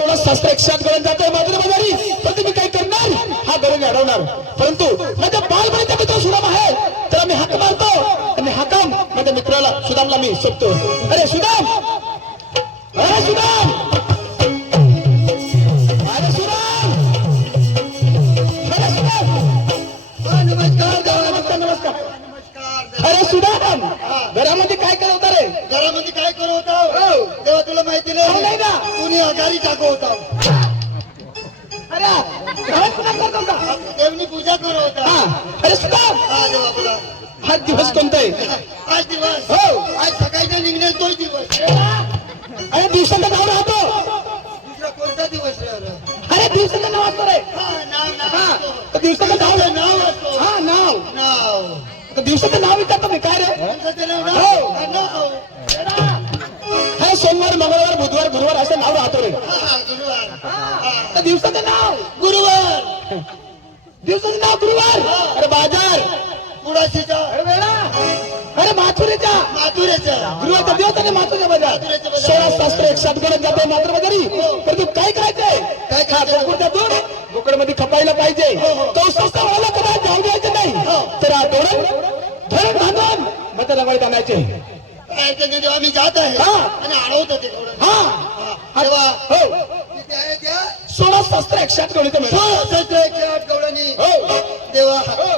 सोळा शास्त्र एकशात गळून जातोय मात्र बाजारी, तर तुम्ही काय करणार? हा गळून अडवणार. परंतु माझ्या बालपणीचा मित्र सुदाम आहे, तर मी हाक मारतो आणि हाकाम माझ्या मित्राला सुदामला मी सोपतो. अरे सुदाम, अरे सुदाम, अरे सुदाम, अरे सुदाम. नमस्कार नमस्कार. अरे सुदाम, घरामध्ये काय करत होता रे? घरामध्ये काय करत होता? तेव्हा तुला माहिती नाही ना, कुणी आजारी टाकू होता. अरे घरात पुन्हा करत होता? देवनी पूजा करत होता. अरे सुदाम, हा देवा बोला. हा दिवस कोणता आहे? आज दिवस, हो आज सकाळचा निघण्यास तोच दिवस. अरे दिवसाचं नाव राहतो. दुसरा कोणता दिवस रे? अरे दिवसाचं नाव असतो रे. नाव तर दिवसाचं नाव, नाव असतो. हा नाव, नाव तर दिवसाचं नाव विचारतो मी काय रे? कोणतं नाव? हो. नाव. अरे सोमवार मंगळवार बुधवार गुरुवार असं नाव राहतो रे. गुरुवार. तर दिवसाचं नाव गुरुवार. दिवसाचं नाव गुरुवार. अरे बाजार, पुढाशीचा. अरे वेळा, अरे माथुरेचा माथुरेचा. गुरुवारचा दिवस आणि माथुरेचा बाजार. माथुरेचा बाजार. 16 शास्त्र एकसाथ गणत जाते मात्र बाजारी. तर तू काय करायचंय? काय करायचंय? बोकडच्या दूध बोकडमध्ये खपायला पाहिजे. तो स्वस्त व्हायला कदा जाऊ द्यायचं नाही. तर हा धरण बांधून मग रवाई आणायचे. काय ते जेव्हा मी जात आहे हा. आणि अडवत होते थोडं. हा तेव्हा हो तिथे आहे त्या 16 शास्त्र एकसाथ गणित गवळणी. हो तेव्हा हो.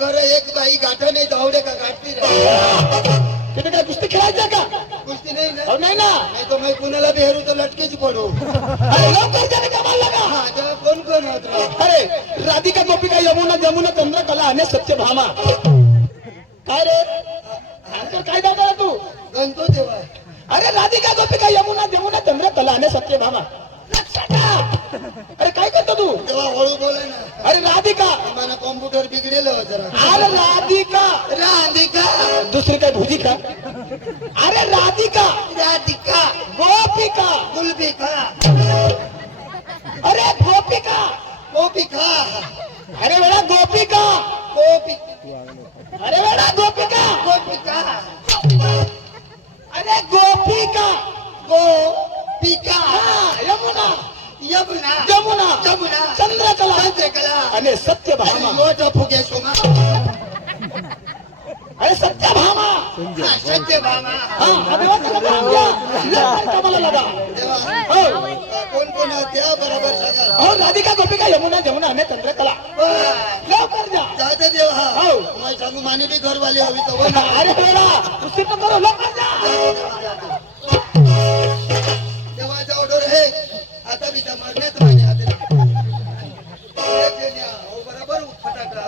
घर एक बाई गाठा नाही धावडे का गाठती रे. तिथे काय कुस्ती खेळायचं का? कुस्ती नाही ना. हो नाही ना. नाही तर मी कुणाला बेहरू तर लटकेच पडू. अरे लवकर जाणे कामाला लागा. हा तेव्हा कोण कोण होत राव? अरे राधिका गोपिका यमुना जमुना चंद्रकला आणि सत्यभामा. काय रे आंतर काय दाखवला तू? गणतो तेव्हा. अरे राधिका गोपिका यमुना जमुना चंद्रकला आणि सत्यभामा. लक्षात ठेव. अरे काय करतो तू? तेव्हा हळू बोलाय ना. अरे राधिका, मला कॉम्प्युटर बिघडेल हो जरा. अरे राधिका, राधिका. दुसरी काय भुजी का? अरे राधिका, राधिका. गोपिका, गुलबिका. अरे गोपिका, गोपिका. अरे वेळा गोपिका, गोपी. अरे वेळा गोपिका, गोपिका. अरे गोपिका, गोपिका. हा, यमुना यमुना. जमुना जमुना. चंद्रकला चंद्रकला. आणि सत्यभामा. मोठा फुगे सोमा. अरे सत्यभामा. सत्यभामा. हा आदिवासी लगा आमच्या. लवकर कामाला लागा. तेव्हा हो कोण कोण त्या बरोबर सांगा. हो राधिका गोपिका यमुना जमुना आणि चंद्रकला. लवकर जा. जाते देवा. हो. मैं सांगू माने बी घरवाले हवी तर अरे वेळा कुस्ती तो करो. लवकर जा. देवाचा ऑर्डर आहे. आता मी त्या मारण्यात माझ्या हातात. हो बरोबर फटाका.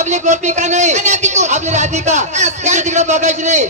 आपली गोपिका नाही, आपली राधिका. तिकडे बघायची नाही.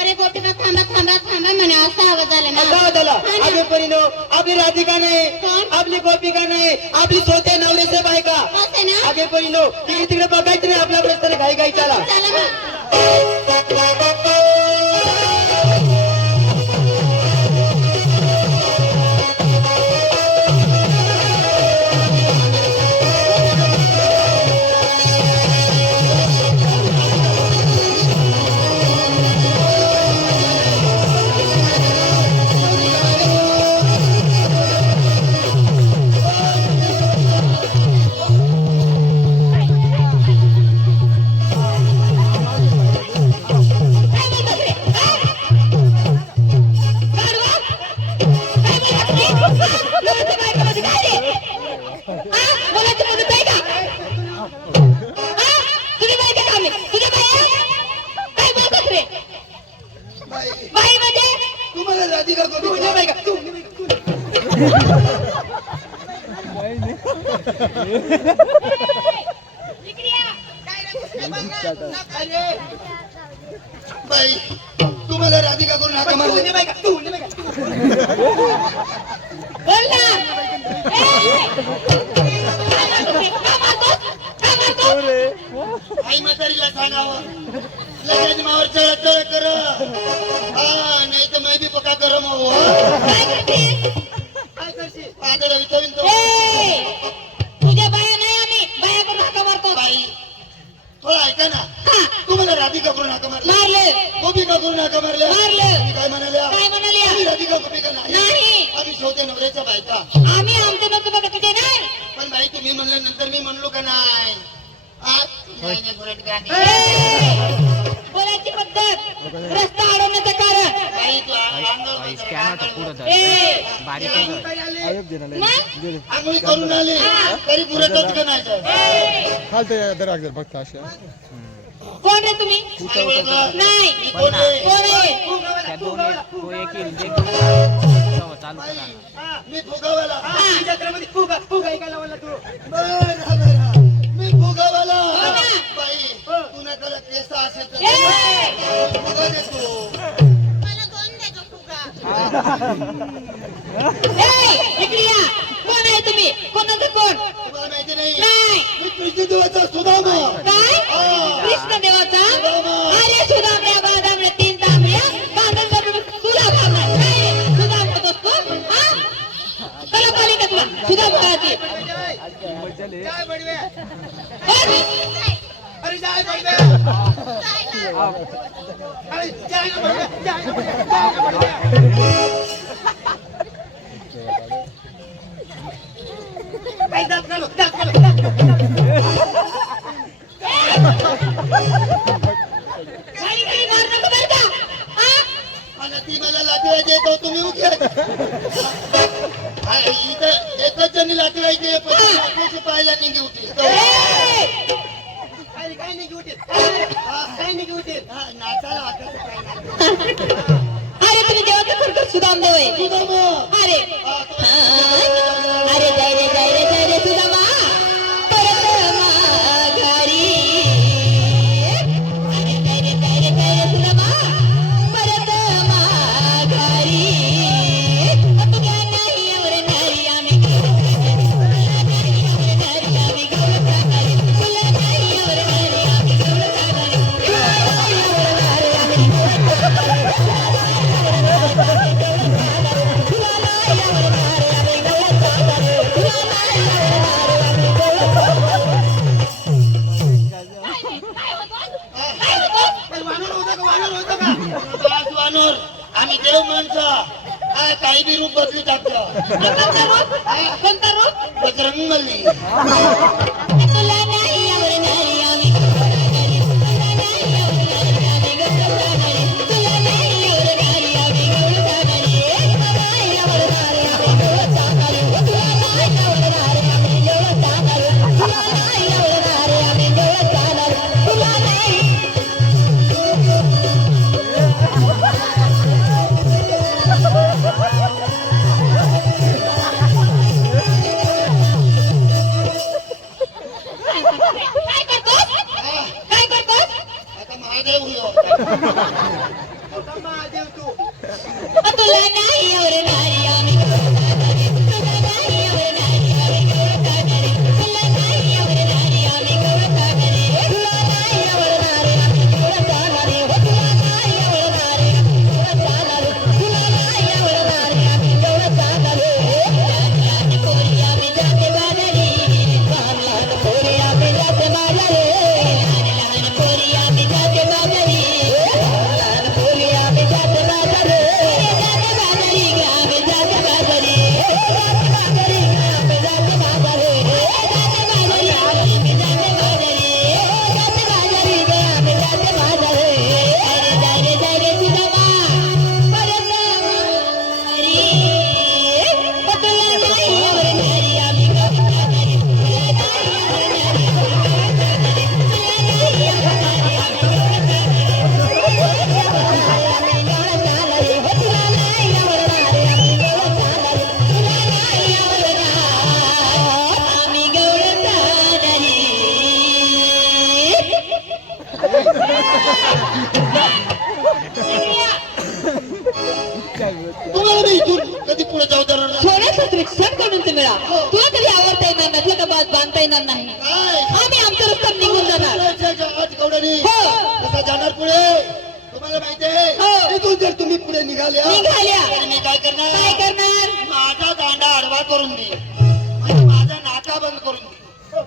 अरे गोपिका थांबा थांबा थांबा म्हणे असा आवाज आला ना. आपली परिणो, आपली राधिका नाही, आपली गोपिका नाही, आपली स्वतः नवऱ्याचे बायका. असं ना. आगे परिणो तिकडे तिकडे बघायचं नाही. आपल्या प्रश्न घाई घाई चला. चला मग. तुझी बाई काय काम आहे? तुझ्या बाई काय बोलतोस रे? बाई बाई म्हणजे तुम्हाला राधिका गोपिका बाई का इकडे या. बाई तुम्हाला राधिका करून हाका मारली बाई का बोल ना. का मारतोस? आई म्हातारीला सांगावं लगेच मावर चढ चढ कर हा नाही तर मैं बी पका कर मग काय करते? काय करशील पागल विचारीन तो तुझ्या बाया नाही आम्ही बाया करून हाका मारतो. बाई थोडा ऐका ना हा, तुम्हाला राधिका करून हाका मारली मारले गोपिका करून हाका मारल्या मारले. तुम्ही काय म्हणाल्या काय म्हणाल्या? आम्ही राधिका गोपिका नाही नाही. आम्ही शेवटे नवऱ्याच्या बायका आम्ही आमचे नको बघत तुझे नाही. पण बाई तुम्ही म्हणल्यानंतर मी म्हणलो का नाही आज नाही, नाही, बुरट गाणी. बोलायची पद्धत रस्ता अडवण्याचं कारण. बाई तू आंघोळ कर, आंघोळ कर. मग आंघोळी करून आली तरी बुरटच का नाही जात? खालते दराक जर फक्त अशा कोण रे तुम्ही? काय ओळखलं? नाही मी कोण आहे? कोण आहे? त्या दोन तो एक येईल जे चालू करा मी फुगावाला हा. बरं. मी फुगावाला हो ना. बाई तुझ्याकडे केस असेल तर ए! फुगा देतो इकडे या. कोण आहे तुम्ही? कोणाचं कोण? तुम्हाला माहिती नाही नाही. मी कृष्णदेवाचा सुदामा काय? हा. कृष्ण देवाचा? सुदामा. अरे सुदामऱ्या बादामऱ्या तीन तांबड्या कांदन करून तुला खाणार. काय रे? सुदाम होतोस तू? हा? कला पाली का तुला? सुदाम खायची. काही काही मार नको बरं का? हा? आणि ती मला लाठी देतो तुम्ही उठे इथं एकच जणी लाठी व्हायची पण पाहायला निघी होती ए! काय निघी होती काय निघी होती नाचायला वाटायचं काय नाही अरे तुम्ही देवाचे खरखर सुदाम देव आहे. सुदामा अरे अरे जय रे सुदामा परत माघारी. अरे जय रे सुदामा परत माघारी. तुझ्या नाही आवर नारी आम्ही तुला नाही आवर नारी आम्ही गौरव करणारी. तुला नाही आवर नारी आम्ही गौरव करणारी. तुला नाही आवर नारी आम्ही गौरव वानर आम्ही देव माणसा काही बी रूप बदली टाकलं कोणता रूप? बजरंग मल्ली तुला नाही आवर नारी आम्ही गौरव करणारी. तुला नाही आवर नारी आम्ही गौरव करणारी. तुला नाही आवर नारी आम्ही गौरव करणारी. तुला नाही आवर नारी आम्ही गौरव करणारी. तुला नाही आवर नारी आम्ही गौरव करणारी. तुला नाही आवर नारी आम्ही गौरव करणारी. तुला नाही काय करतोस? काय करतोस? आता महादेव हो तुला नाही आवर नारी आम्ही गौरव करणारी. तुला नाही आवर नारी आम्ही गौरव करणारी. तुला नाही आवर नारी आम्ही गौरव करणारी. तुला नाही आवर नारी आम्ही गौरव करणारी. तुला नाही आवर नारी आम्ही गौरव करणारी. तुला नाही आवर नारी आम्ही गौरव करणारी. लहान पोरी आम्ही जाते बाजारी. लहान पोरी आम्ही जाते बाजारी. लहान पोरी आम्ही जाते बाजारी. लहान पोरी आम्ही जाते बाजारी. जाते बाजारी ग आम्ही जाते बाजारी. पुढे जाऊ देणार नाही. थोडंसं रिक्षात काढून ते मिळा. तुला कधी आवडता येणार नाही, तुला का बांधता येणार नाही. काय आम्ही आमच्या रस्त्यात निघून जाणार. आज कवडणी हो. कसा जाणार पुढे तुम्हाला माहिती आहे. हो. इथून जर तुम्ही पुढे निघाल्या निघाल्या. तर मी काय करणार काय करणार? माझा दांडा आडवा करून दे म्हणजे माझा नाका बंद करून दे.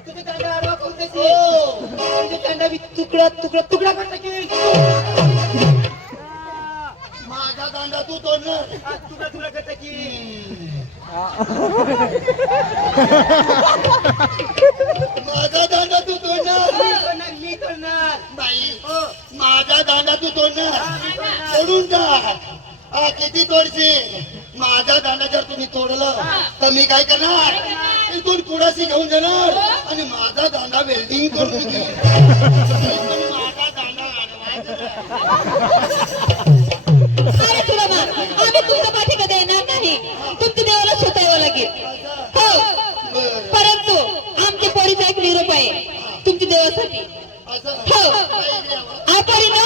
तुझे दांडा आडवा करून दे. तुझे दांडा मी तुकडा तुकडा तुकडा करून टाकीन. माझा दांडा तू तोडणार तुकडा तुकडा करता की माझा दांडा तू तोडणार मी तोडणार बाई. माझा दांडा तू तोडणार तोडून टाक. हा किती तोडशील. माझा दांडा जर तुम्ही तोडलं तर मी काय करणार इथून कुडाशी घेऊन जाणार आणि माझा दांडा वेल्डिंग करून देईन. माझा दांडा अरे तुला मान, आम्ही तुमच्या पाठी कधी येणार नाही. तुमच्या देवाला स्वतः लागेल. हो, परंतु आमच्या पोरीचा एक निरोप आहे तुमच्या देवासाठी. हो, आभारी ना.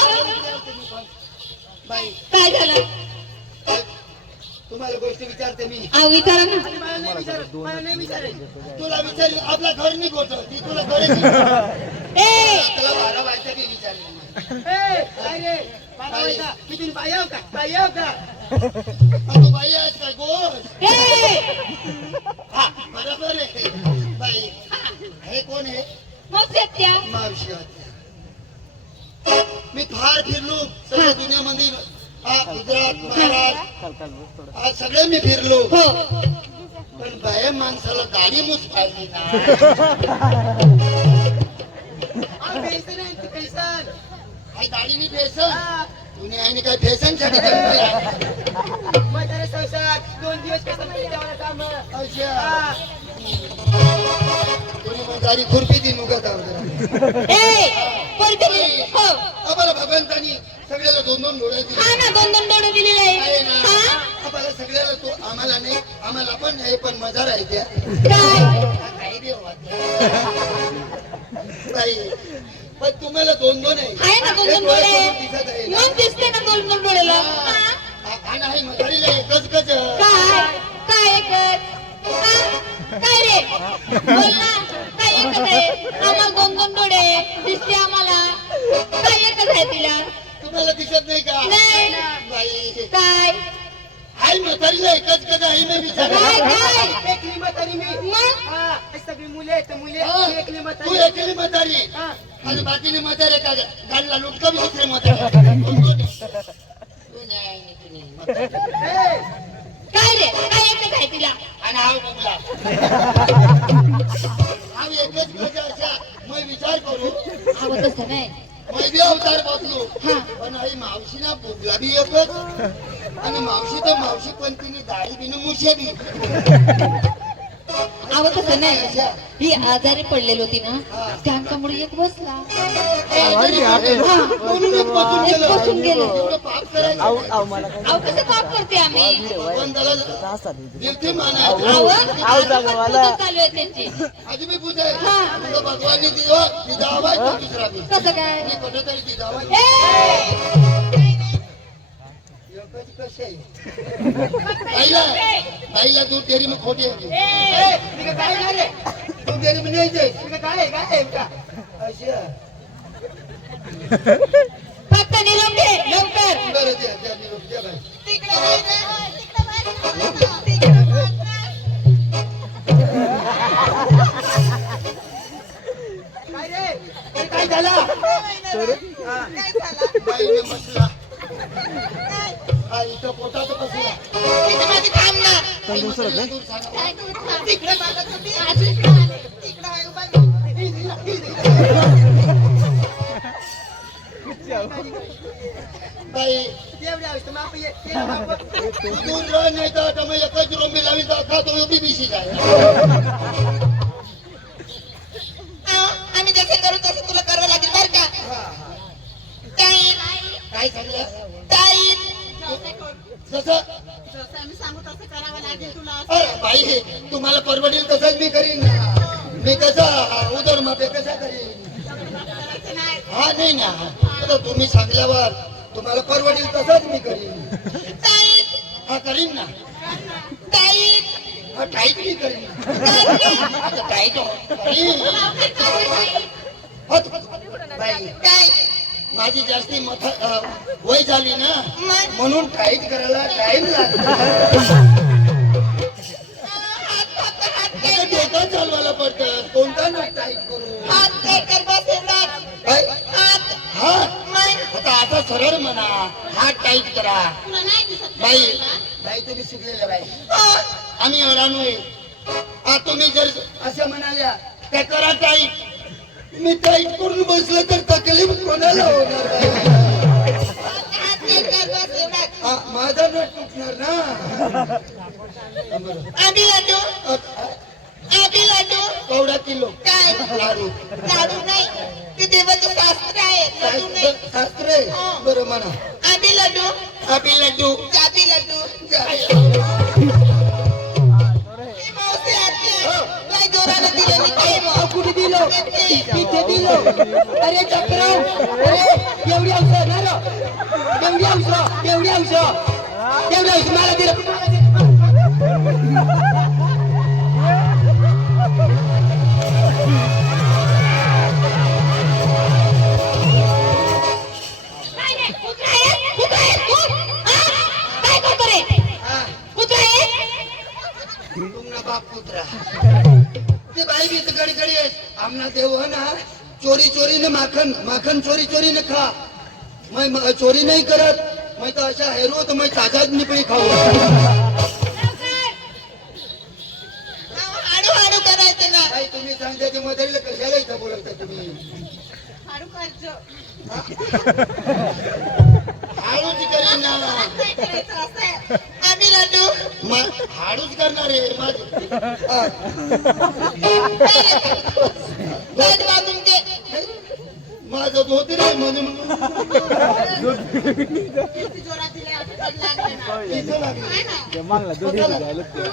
बाई काय झालं? तुम्हाला गोष्ट विचारते मी. विचारा ना. तुला विचार आपला घर नाही गोठ ती तुला घर ए तुला 12 वाजता मी विचारले तू बाई आहेस काय गोष्ट हा बरोबर आहे बाई. हे कोण आहे मग सत्या मावशी होत्या. मी फार फिरलो सगळ्या दुनियामध्ये. गुजरात महाराष्ट्र आज सगळे मी फिरलो. हो. पण बाया माणसाला गाडी मुच पाहिजे ना. काही गाडीनी फेसन दुनियाने काही फेसन साठी गाडी खुरपी ती नुकत हो. आम्हाला भगवंतानी सगळ्याला 2-2 डोळे दिले. हा ना, 2-2 डोळे दिलेले आहे आहे. ना. हा? आम्हाला सगळ्याला तो आम्हाला नाही आम्हाला पण नाही पण मजा राहत्या काय? काही देव बाई. पण तुम्हाला 2-2 आहे. आहे ना 2-2 एक डोळे. डोळ्यासमोर दिसत आहे ना. मग दिसते ना 2-2 डोळेला. हा? आणि आहे म्हातारीला एकच कच. काय? काय एकच? हा? काय रे? बोल ना. काय एकच आहे? आम्हाला 2-2 डोळे दिसते आम्हाला. काय एकच आहे तिला? तुम्हाला दिसत नाही का नाही. बाई. काय? आई म्हातारीला एकच कच आहे मी विचार. काय काय? एकली म्हातारी मी. मग? हा, सगळी मुले मुले एकली तू म्हातारी. एकली म्हातारी हा. आणि बाकीने म्हातारे का गाडला लुटका बी दुसरे म्हातारे. ए, काय रे? काय एकच आहे तिला? आणि हा बघला हा एकच कच अशा मग विचार करू आवत असं नाही. मैं बी अवतार बदलू हा. पण आई मावशी ना बुगला बी एकच आणि मावशी तर मावशी पण तिने दाढी बिन मुशे बी. आवत असं नाही. ही आजारी पडलेली होती ना, त्यांच्यामुळे एक बसला. म्हणूनच बसून एक बसून गेलं. एवढं पाप करायचं अहो कसं पाप करते आम्ही? भगवंताला दिलती माना चालू आहे त्यांची. आधी मी पूजा हा. भगवानने दिदावा आहे तो दुसरा बी कसं काय? मी कुठेतरी दिदावा एकच कसे आहे बाईला दूध डेअरी मग खोटी आहे ए, तिकडे काय नाही रे. दूध डेअरी मग न्यायचंय तिकडे काय आहे, काय आहे का? अशा फक्त निरोप घे लवकर. बरं द्या निरोप द्या बाई. काय रे? ए, काय झालं? बाईने बसला हा इथं पोटात बसला इथं माझी थांब ना. आई म्हटलं, दूर सांगा. तिकडे बघा तुम्ही. अजून इकडे आले. तिकडे आहे उभा राहा. बाई एवढ्या आवश्यक माप ये. ये माप. दूर रह नाही तर आता मग एकच रोंबी लावी तर का तो बी बिशी जाय आम्ही जसे करू तसं तुला करावं लागेल बरं का? काय सांगलं जसं आम्ही सांगू तसं करावं लागेल तुला. अरे बाई तुम्हाला परवडेल तसंच मी करीन मी कसा उदर मापे कसा करीन हा नाही ना आता तुम्ही सांगल्यावर तुम्हाला परवडेल तसंच मी करीन हा करीन ना टाईट टाईट मी करेन काय टाईट बाई काय माझी जास्ती वय झाली ना मग म्हणून टाईट करायला टाइम लागतो हात डोकं चालवायला पडतं कोणता ना टाईट करू काय कर बसणार काय हात हात मग आता आता सरळ म्हणा हात टाईट करा तुला नाही दिसत बाई बाई तुम्ही शिकलेल्या बाई आम्ही अडाणोय तुम्ही जर असं म्हणाल्या त्या करा टाईट मी टाईट करून बसलं तर तकलीफ कोणाला होणार बाई? हात काय कर बसणार माझा नट तुटणार ना आधी लाडू आधी लाडू कवडा किलो काय लाडू लाडू नाही ते देवाचे शास्त्र आहे लाडू नाही शास्त्र आहे बरं म्हणा आधी लाडू आपी लड्डू जाबी लाडू ही मावशी आजी आहे. लय जोरानं दिलं मी काय मग. कुठे दिलो ते- तिथे दिलो अरे चक्राव अरे एवढी औषध ना रो एवढी औषध एवढी औषध एवढी औषध मला दिलं काय नाही, कुत्रा आहे? कुत्रा आहे तू? हा? काय करतो रे? कुत्रा आहे? तुमना बाप पुत्रा ते बाई भी गड़ी गड़ी आमना देव है ना चोरी चोरी ने माखन माखन चोरी चोरी ने खा मैं चोरी नहीं करत मैं तो अशा हेरो तो मैं ताजा निपड़ी खाऊ हाडू करायचं ना बाई तुम्ही सांगता ते मदरीला कशाला इथं बोलवता तुम्ही हाडू करायचं हाडूच करीन ना काय करायचं असं आहे. आम्ही लाडू हाडूच करणार आहे लाईट वाजून दे माझं धोती रे म्हणून किती जोरात दिले आठवण लागले ना इथं लागली. काय ना ते मागला दोन्ही झालं ते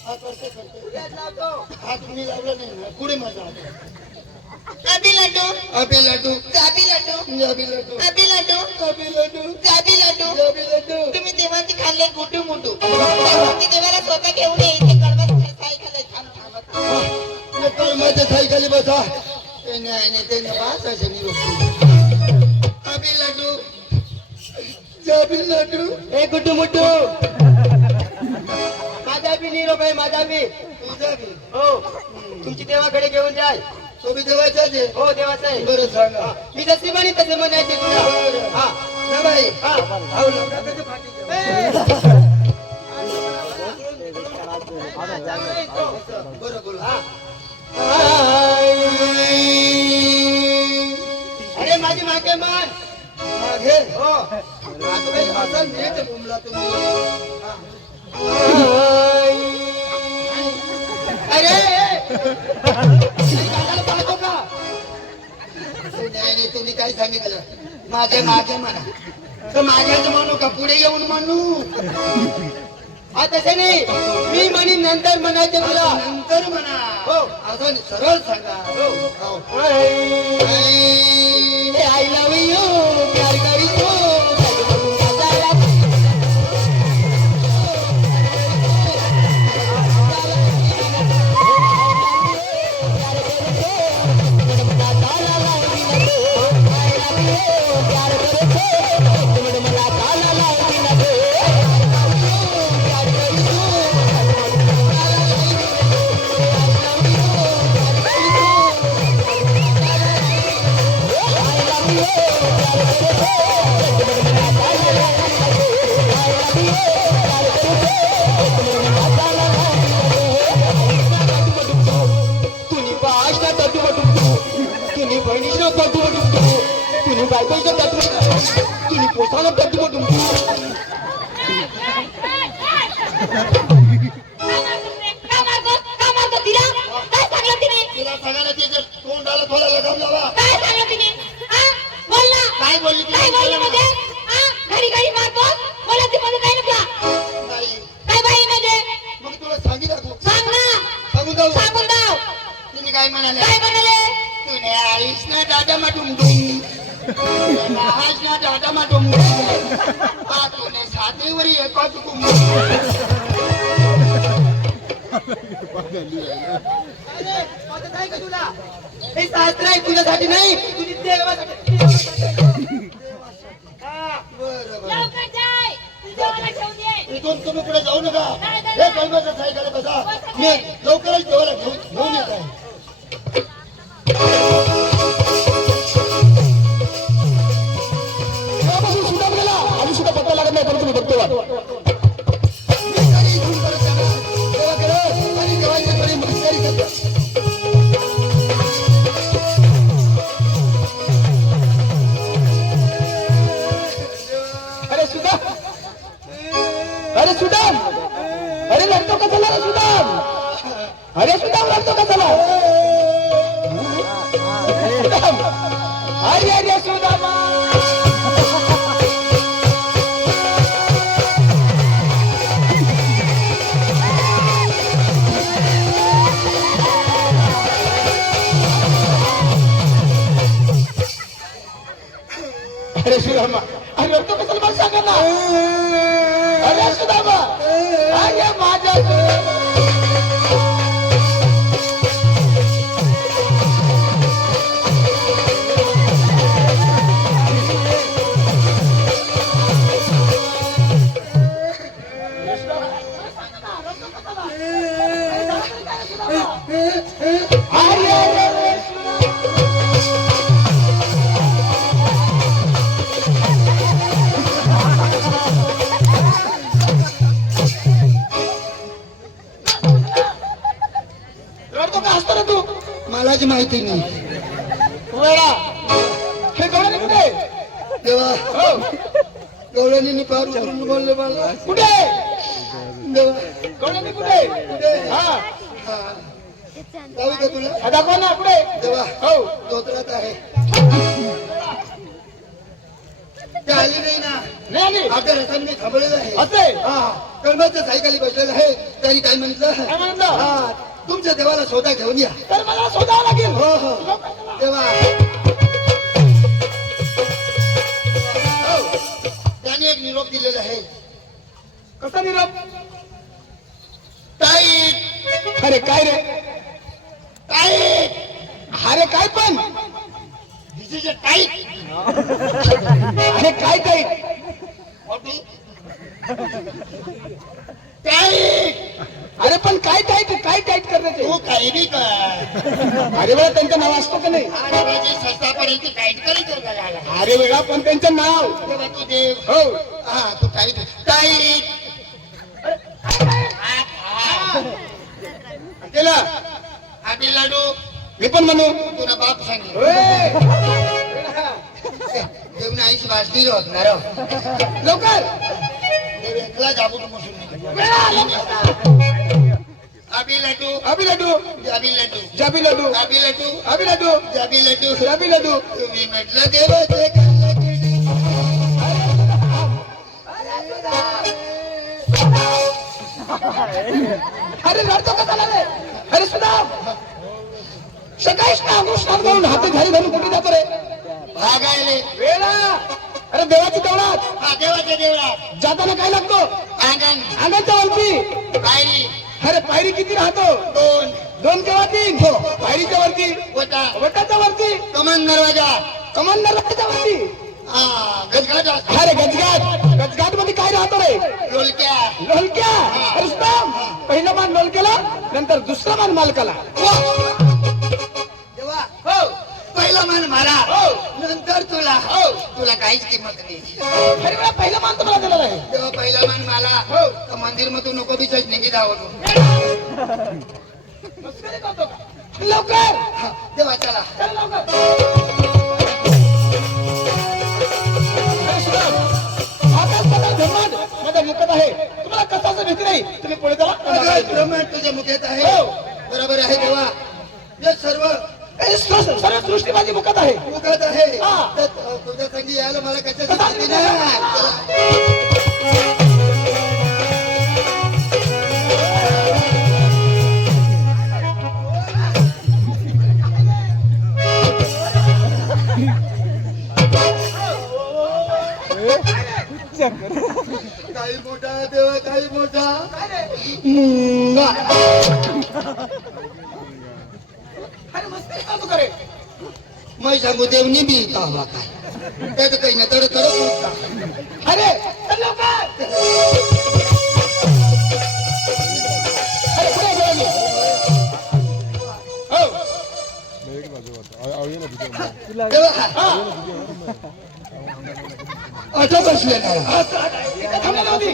हा, करतो. हात मी लावला नाही ना पुढे माझा हात आधी लाडू अबे लड्डू जाबी लाडू जाबी लड्डू आधी लाडू अबे लड्डू जाबी लाडू जाबी लड्डू तुम्ही देवाचे खाल्ले गुटू मुटू त्यामुळे देवाला स्वतः घेऊन यायचे कडवत काय खाल्ले थांब कर्माच्या सायकली बसा ते नाही ते बास असे निरोप अबे लड्डू जाबी लड्डू ए गुड्डू मुट्टू माझा बी निरोप आहे माझा बी तुझा बी हो तुमची देवाकडे घेऊन जाय तो बी देवाचाच आहे हो देवाचं आहे बरं सांगा मी जशी म्हणे तसे म्हणायचे तुला हा ना बाई हा अहो लग्नात त्याचे फाटी घ्या. बरं बोला अरे माझी मागे मान मागे हो आता काही असा नीट बोंबला तुम्ही अरे गाण्याला पाहतो का नाही तुम्ही काय सांगितलं माझे मागे म्हणा तर मागेच म्हणू का पुढे येऊन म्हणू हा तसे नाही मी म्हणी नंतर म्हणायचे तुला नंतर म्हणा हो असं सरळ सांगा हो. आय लव यू प्यार करी तुम्ही बाळाच्या तत्व तुम्ही बहिणीच्या तत्व तुम्ही बायकोच्या तत्व तुम्ही पोसाला तत्व काय सांगलं तिने तिला सांगायला ते जर तोंडाला थोडा लगाम लावा काय सांगलं तिने हा बोल ना काय बोलली ती? काय बोलली म्हणजे हा घरी घरी मारतो बोला ती मध्ये काय नका नाही काय बाई म्हणजे मग तुला सांगी दाखवू सांग ना सांगून जाऊ सांगून दाव तिने काय म्हणाले काय म्हणाले तुने आलीस ना दादा मा डुम महाज ना दादा मा डोंगर तूने साथी वरी एकाच कुंभ वाटत आहे का तुला हे शास्त्र आहे तुझ्यासाठी नाही तुझी देवासाठी बरं लवकर जाय तुझ्यावाला ठेवून ये इथून तुम्ही पुढे जाऊ नका हे कळबाचं सायकल बसा मी लवकरच देवाला घेऊन येत आहे तेव्हापासून सुदाम गेला आम्ही सुद्धा पत्ता लागत नाही परंतु मी बघतो अरे सुदाम अरे सुदाम अरे लढतो का झाला रे सुदाम अरे सुदाम लढतो का झाला सुदाम अरे अरे सुदामा अरे सुदामा अरे तो कसं मला सांगा ना अरे सुदामा अरे माझ्या अरे अरे रडतो का हसतो रे तू मलाच माहिती नाही वेळा हे गवळणी कुठे देवा हो गवळणीने पार उचलून बोलले मला कुठे देवा गवळणी कुठे हा जाऊ का तुला हा, दाखवा ना कुठे देवा हो धोत्रात आहे ते आली नाही ना नाही आली आपल्या रथांनी थांबलेलं आहे असे हा कर्माच्या सायकली बसलेलं आहे त्यांनी काय म्हटलं काय म्हणलं हा तुमच्या देवाला स्वतः घेऊन या तर मला शोधावं लागेल हो हो तेव्हा त्याने एक निरोप दिलेला आहे कसा निरोप ताई अरे काय रे ताई अरे काय पण दिस इज अ ताई अरे काय काय ताई अरे पण काय टाईट काय टाईट करण्याचे तू काही बी कर अरे वेळा त्यांचं नाव असतो का नाही आणि माझी संस्थापर्यंत काहीच करी कर का झाला अरे वेळा पण त्यांचं नाव तेव्हा तू देव हो हा तू ताई ताई केला आम्ही लाडू मी पण म्हणू तुला बाप सांगितलं ओय, देवना आईची वाजली होणार लवकर एकला जाबू बसून आबी लाडू अभि लड्डू जाबी लाडू जाबी लड्डू आबी लाडू अभि लड्डू जाबी लाडू जाबी लड्डू तुम्ही म्हटलं देवाचे खाल्लं की अरे लढतो का झाला रे अरे सुदाम सकाळीच ना अनुष्ठान करून हाती घरी घालून कुठे जातो रे भागायले वेळा अरे देवाची दौलात हा देवाच्या देवळात जाताना काय लागतो अंगण अंगाच्या वरती पायरी अरे पायरी किती राहतो दोन दोन किंवा तीन पायरीच्या वरती होता वटाच्या वरती कमान दरवाजा कमांडर राहायच्या वरती हा गजगाजा अरे गजगाट मध्ये काय राहतो रे लोलक्या लोलक्या अरे सुदाम पहिला मान लोलक्याला नंतर दुसरा मान मालकाला देवा हो पहिला मान मला हो. नंतर तुला हो. तुला काहीच किंमत नाही अरे वेळा पहिला मान तुम्हाला दिलेला आहे तेव्हा पहिला मान मला हो. तर मंदिर मधून नको बिचाच निघी धावतो मस्करी करतो का? लवकर तेव्हा चला चल लवकर अरे सुदाम, आकाश पाताळ ब्रह्मांड माझ्या मुखात आहे तुम्हाला कसाचं भीती नाही तुम्ही पुढे अगं, चला ब्रह्मांड तुझ्या मुख्यात आहे हो. बरोबर आहे देवा हे सर्व अरे सर्व सृष्टी माझी मुखात आहे मुखात आहे हा. तर तुझ्या संगी यायला मला कशाची भीती नाही चला. काही मोठा देवा काही मोठा मुंगा. अरे मस्ती का तू करे मै सांगू देवनी बी का हवा काय त्याचं काही नाही तड तड अरे चल लवकर. अरे पुढे गेला मी. हो आता बसले ना इथं थांबलेली होती.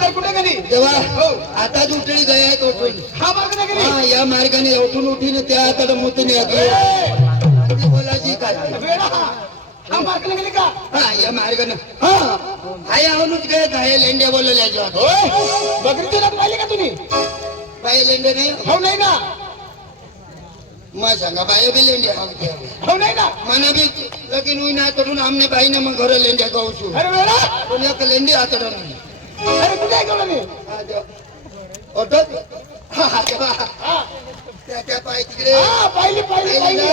काय कुठे गेली तेव्हा आता उठली गया उठून हा मार्ग नाही गेली. हा या मार्गाने उठून उठीन त्याकडे मुतने बोलायची काय वेडा हा मार्ग नाही गेली का हा या मार्गाने हा हाय आवूनच गए काय लेंड्या बोलल्या जेव्हा होय बकरीची रात पाहिली का तुम्ही बाय लेंडे नाही हो नाही ना मग सांगा बाय बी लेंड्या हो नाही ना मना भी लगीन हुई ना करून आमने बाई ने मग घर लेंड्या गाऊ छु अरे वेडा पण एक लेंडी आतडन अरे कुठे गेला मी ऑटो हा हा तेव्हा हा त्या पाय तिकडे हा पाहिली पाहिली पाहिली